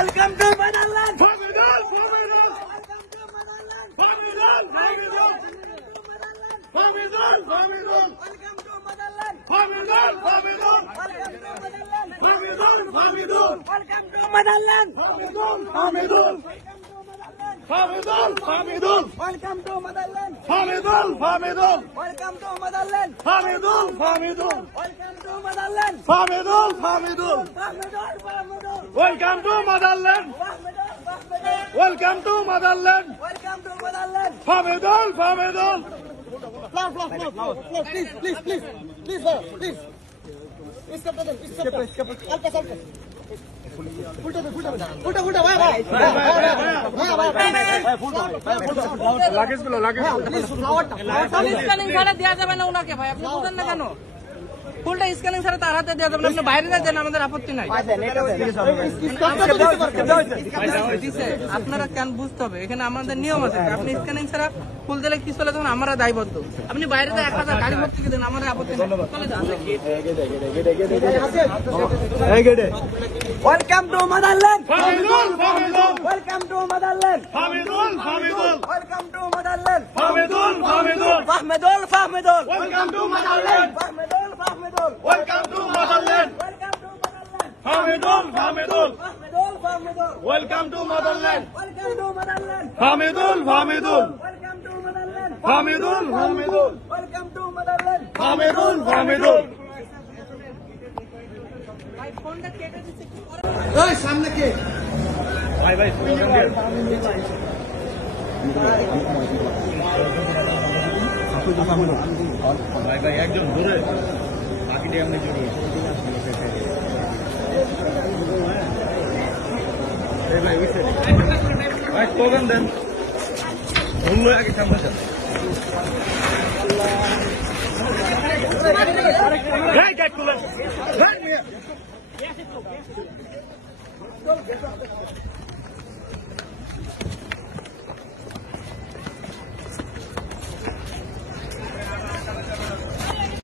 Welcome to Motherland. Famidol. Welcome to Motherland. Famidol. Famidol. Famidol. Welcome to Motherland. Famidol. Famidol. Welcome to Motherland. Famidol. Famidol. Welcome to Motherland. Famidol. Famidol. Famidol. Famidol. Welcome to Motherland. Famidol. Famidol. Welcome to Motherland. Famidol. Famidol. Welcome to Motherland. Famidol. Famidol. Famidol. Welcome to motherland. Welcome to motherland. Welcome to Motherland. Famidol. Famidol. Please, sir. Scanning ছাড়া দেওয়া যাবে না ওনাকে ভাই, আপনি বুঝেন না কেন? ফুলটা স্ক্যানিং ছাড়া তার হাতে দেওয়া যাবে না, আপনি বাইরে না দেন, আমাদের আপত্তি নাই। আপনারা কেন বুঝতে হবে, এখানে আমাদের নিয়ম আছে, আপনি স্ক্যানিং ছাড়া ফুল দিলে কি চলে তখন আমরা দায়বদ্ধ। আপনি বাইরে 1000 গাড়ি ভর্তি দেন, আমাদের আপত্তি নাই। Welcome to Motherland. Famidol. Famidol. Welcome to Motherland. Famidol. Famidol. Welcome to Motherland. Famidol. Famidol. Fahmedol. Welcome to motherland. Fahmedol. Welcome to motherland. Welcome to Motherland. Famidol. Famidol. Fahmedol. Welcome to motherland. Welcome to Motherland. Famidol. Famidol. Welcome to Motherland. Famidol. Famidol. Welcome to Motherland. Famidol. Famidol. ভাই ফোনটা কেটে দিচ্ছে কি করে? ভাই একজন ধরে বাকিটা এমনি জড়িয়ে ভাই স্লোগান দেন, মূল্য আগে সামনে যান। গাইড তুলেন।